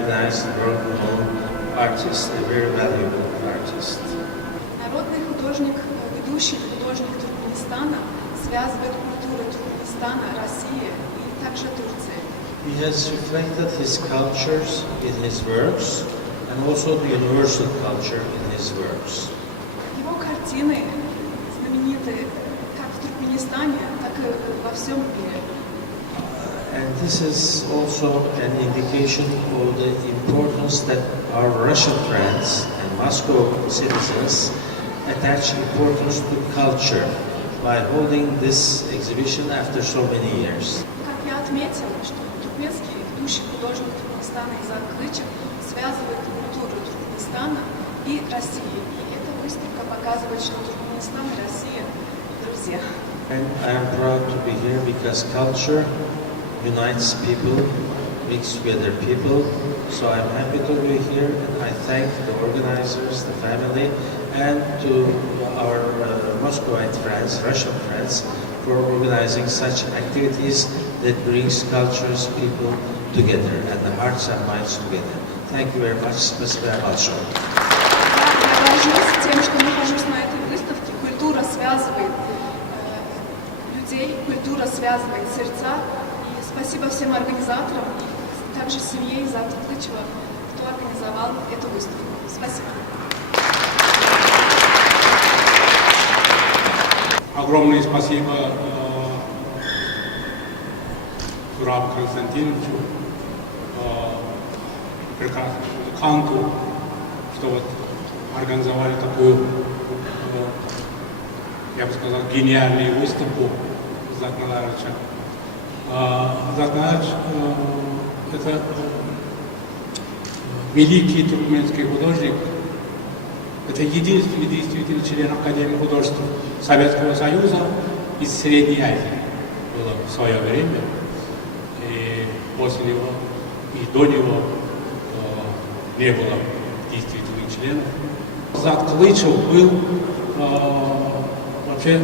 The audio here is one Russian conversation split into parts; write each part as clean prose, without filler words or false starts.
recognized world-renowned artist, a very valuable artist. Народный художник, ведущий художник Туркменистана, связывает культуру Туркменистана, России и также Турции. He has reflected his cultures in his works and also the universal culture in his works. Его картины знамениты как в Туркменистане, так и во всем мире. And this is also an indication of the importance that our Russian friends and Moscow citizens attach importance to culture by holding this exhibition after so many years. Как я отметила, что туркменский ведущий художник Туркменистана Изак Кылычев связывает культуру Туркменистана и России. И эта выставка показывает, что Туркменистан и Россия друзья. And I am proud to be here because culture unites people, brings together people. So I'm happy to be here, and I thank the organizers, the family, and to our Muscovite friends, Russian friends, for organizing such activities that brings cultures, people together, and the hearts and minds together. Thank you very much. Спасибо большое. Я горжусь тем, что нахожусь на этой выставке. Культура связывает людей, культура связывает сердца. Спасибо всем организаторам и также семье Изака Кылычева, кто организовал эту выставку. Спасибо. Огромное спасибо Зурабу Константиновичу, прекрасному музыканту, что вот организовали такую, я бы сказал, гениальную выставку Изака Назаровича. Изак Назарович – это великий туркменский художник, это единственный действительно член Академии художеств Советского Союза из Средней Азии было в свое время, и после него, и до него не было действительных членов. Изак Кылычев был вообще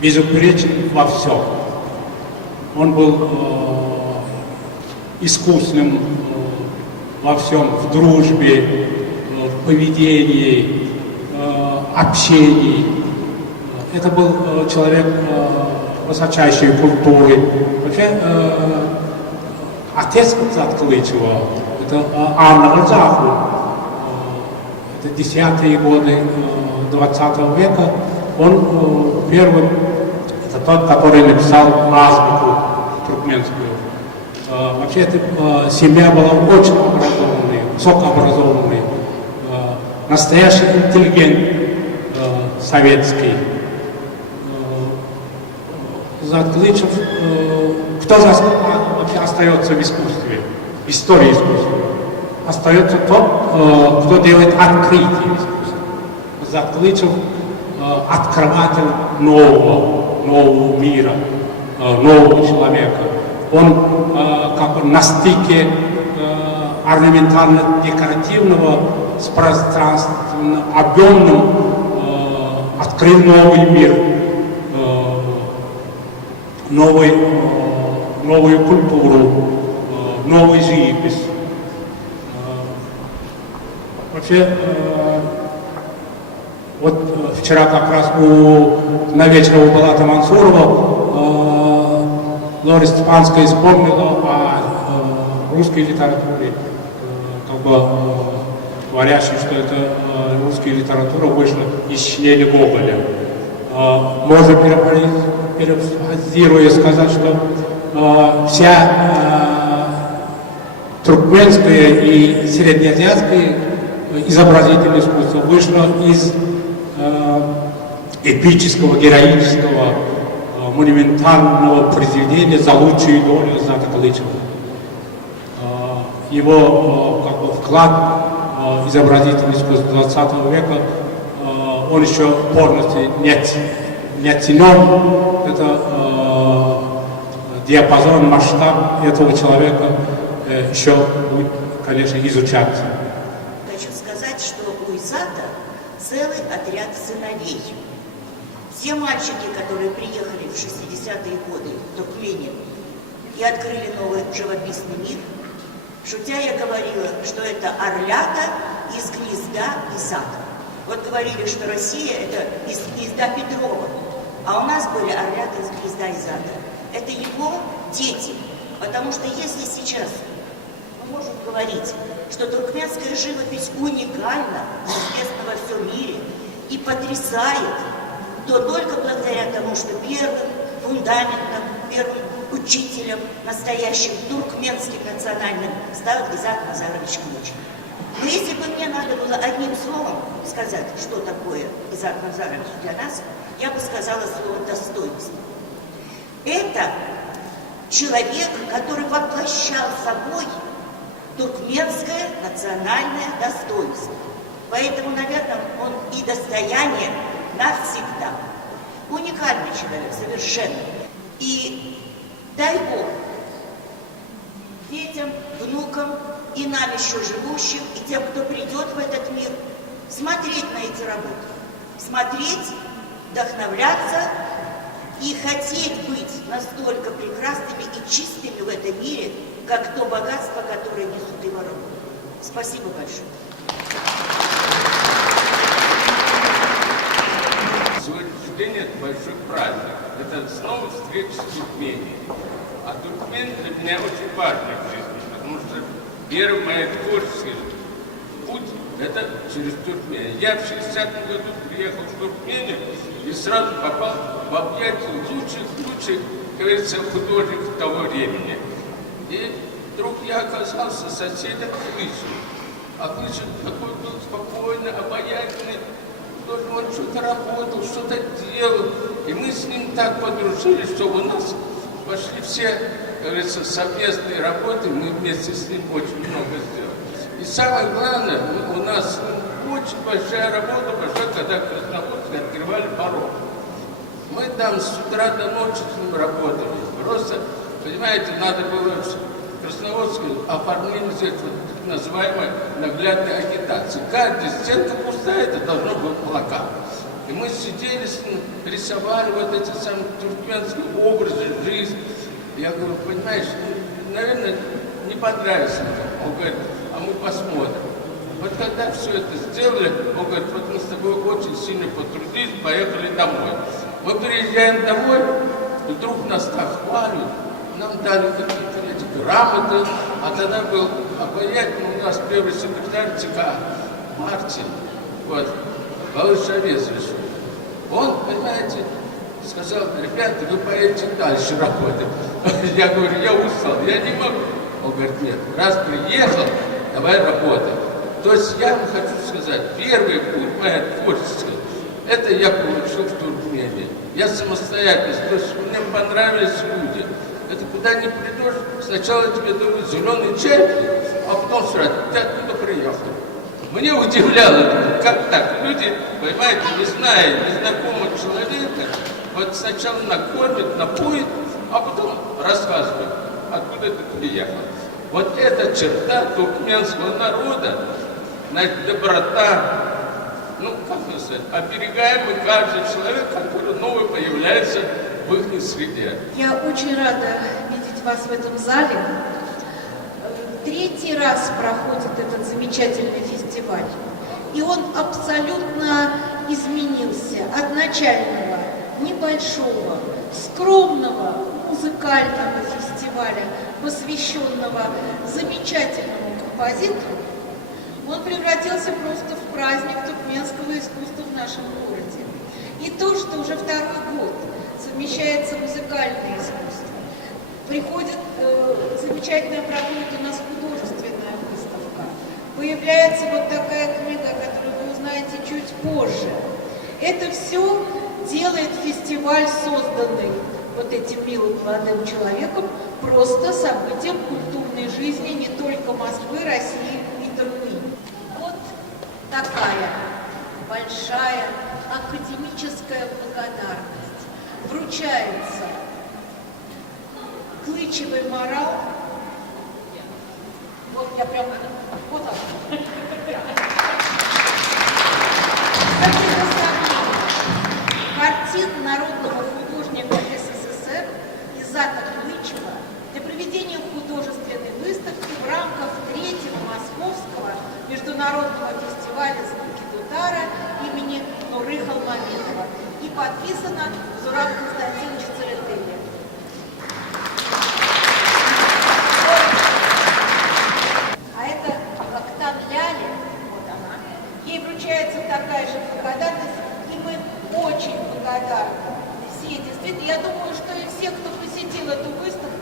безупречен во всем. Он был искусным во всем, в дружбе, в поведении, общении. Это был человек высочайшей культуры. Вообще, отец Изака Кылычева, это Анна Мирзаху, это 10-е годы 20 века. Он первым, это тот, который написал азбуку туркменскую. Вообще, эта семья была очень образованной, высокообразованной, настоящий интеллигент советский. Изак Кылычев, кто вообще остается в искусстве, в истории искусства? Остается тот, кто делает открытие искусства. Изак Кылычев открыватель нового мира, нового человека. Он как бы на стыке орнаментально-декоративного с пространственным объемным открыл новый мир, новую культуру, новую живопись. Вообще, вот вчера как раз на вечере у Балата Мансурова Лора Степанская вспомнила о русской литературе, как бы говорящей, что это русская литература вышла из чтения Гоголя. Можно перефразируя сказать, что вся туркменская и среднеазиатская изобразительное искусство вышло из эпического, героического, монументального произведения «За лучшую долю» Изака Кылычева. Его как бы, вклад в изобразительное искусство 20 века, он еще полностью не оценен. Это диапазон, масштаб этого человека еще будет, конечно, изучаться. Хочу сказать, что у Изата целый отряд сыновей. Все мальчики, которые приехали в 60-е годы в Туркмению и открыли новый живописный мир, Шутя я говорила, что это орлята из гнезда Изата. Вот говорили, что Россия это из гнезда Петрова, а у нас были орлята из гнезда Изата. Это его дети, потому что если сейчас мы можем говорить, что туркменская живопись уникальна, известна во всем мире и потрясает, то только благодаря тому, что первым фундаментом, первым учителем настоящим туркменским национальным стал Изат Назарович Ключ. Но если бы мне надо было одним словом сказать, что такое Изат Назарович для нас, я бы сказала слово «достоинство». Это человек, который воплощал собой туркменское национальное достоинство. Поэтому, наверное, он и достояние навсегда. Уникальный человек, совершенно. И дай Бог детям, внукам и нам еще живущим, и тем, кто придет в этот мир, смотреть на эти работы. Смотреть, вдохновляться и хотеть быть настолько прекрасными и чистыми в этом мире, как то богатство, которое несут его работы. Спасибо большое. Сегодняшний день это большой праздник. Это снова встреча с Туркменией. А Туркмен для меня очень важный в жизни, потому что первый мой творческий путь – это через Туркмению. Я в 60-м году приехал в Туркмению и сразу попал в объятия лучших, как говорится, художников того времени. И вдруг я оказался соседом Клычева. А Клычев такой был спокойный, обаятельный. Он что-то работал, что-то делал. И мы с ним так подружились, что у нас пошли все, как говорится, совместные работы. Мы вместе с ним очень много сделали. И самое главное, у нас очень большая работа пошла, когда в Красногорске открывали порог. Мы там с утра до ночи с ним работали. Просто, понимаете, надо было в Красногорске оформление так называемой наглядной агитации. Каждая стенка пустая, это должно быть плакат. И мы сидели с ним, рисовали вот эти самые туркменские образы, жизнь. Я говорю, понимаешь, наверное, не понравится мне. Он говорит, а мы посмотрим. Вот когда все это сделали, он говорит, вот мы с тобой очень сильно потрудились, поехали домой. Мы приезжаем домой, и вдруг нас так хвалят, нам дали какие-то эти грамоты, а тогда был обаятельный у нас первый секретарь ЦК Мартин, вот, Балыш Авезович. Он, понимаете, сказал, ребята, вы поедете дальше работать. Я говорю, я устал, я не могу. Он говорит, нет, раз приехал, давай работай. То есть я вам хочу сказать, первый путь, моя творческая, это я получил в Туркмении. Я самостоятельность, то есть мне понравились люди. Это куда ни придешь, сначала тебе дают зеленый чай, а потом сразу, ты откуда приехал? Мне удивляло, как так, люди, понимаете, не зная незнакомого человека, вот сначала накормят, напоят, а потом рассказывают, откуда ты приехал. Вот эта черта туркменского народа, значит, доброта, ну, как сказать, оберегаемый каждый человек, который новый появляется в их среде. Я очень рада видеть вас в этом зале. Третий раз проходит этот замечательный фестиваль. И он абсолютно изменился от начального, небольшого, скромного музыкального фестиваля, посвященного замечательному композитору. Он превратился просто в праздник туркменского искусства в нашем городе. И то, что уже второй год совмещается музыкальное искусство, приходит замечательная, проходит у нас художественная выставка, появляется вот такая книга, которую вы узнаете чуть позже. Это все делает фестиваль, созданный вот этим милым молодым человеком, просто событием культурной жизни не только Москвы, России и Туркмении. Вот такая большая академическая благодарность вручается Клычевой Марал. Вот я прямо, вот так. Картин народного художника СССР Изата Клычева для проведения художественной выставки выставки в рамках 3-го Московского международного фестиваля «Звуки Дудара» имени Нуры Холмамедова и подписано Зураб Константинович Церетели. А это Актан Ляли, вот она. Ей вручается такая же благодарность, и мы очень благодарны. Все действительно, я думаю, что и все, кто посетил эту выставку,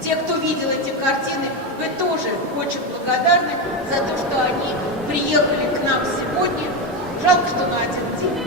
те, кто видел эти картины, вы тоже очень благодарны за то, что они приехали к нам сегодня. Жалко, что на один день.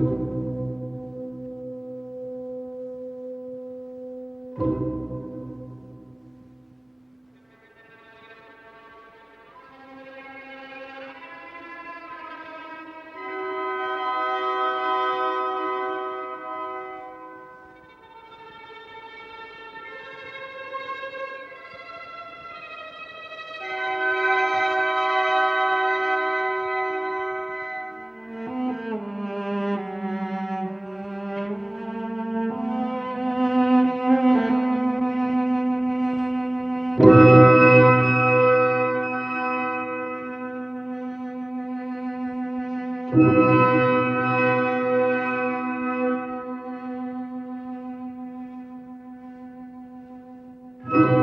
Thank you.